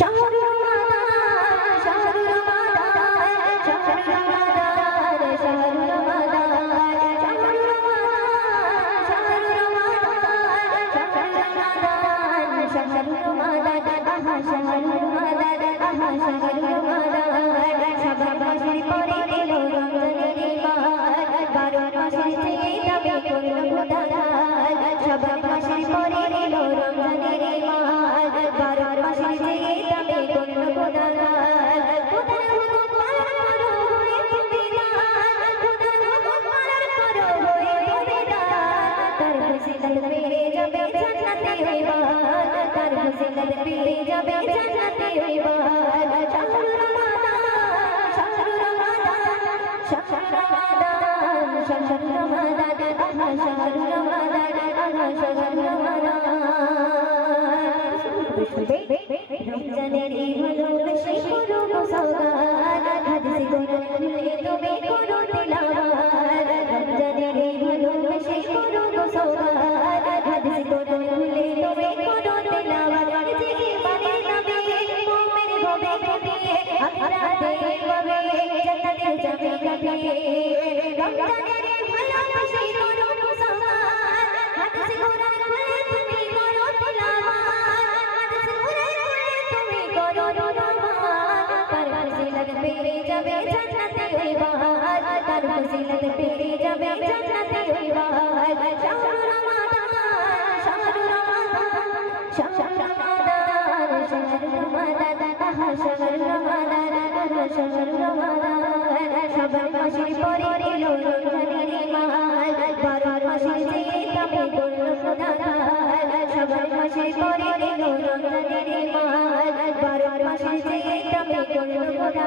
শহর মসজিদ পেয়ে যাবে জান্নাতে ওই বার শাহরু রমাদান শাহরু রমাদান শাহরু রমাদান শাহরু রমাদান শাহরু রমাদান শাহরু রমাদান। রমজানের এই হলো বেশি করো মুসাগার হাদিসে কোরআন খুলে তুমি করো তিলাওয়াত রমজানের এই হলো বেশি করো মুসাগার হাদিসে কোরআন যাবে জান্নাতে ওই ভাই শাহরু রমাদান শাহরু রমাদান শাহরু রমাদান শাহরু রমাদান শাহরু রমাদান শাহরু রমাদান সবার মাসের পরে এলো রমজানের মাস বারো মাসের চেয়ে দামে বলল খোদা সবার মাসের পরে এলো রমজানের মাস বারো মাসের চেয়ে দামে বলল খোদা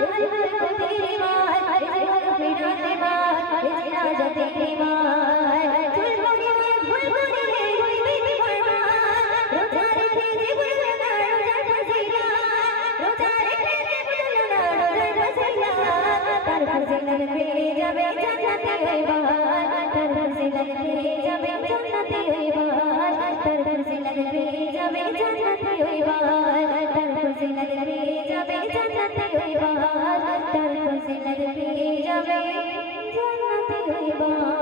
तेरी मां तेरी मां तेरी मां तेरी मां জান্নাতে হইবা।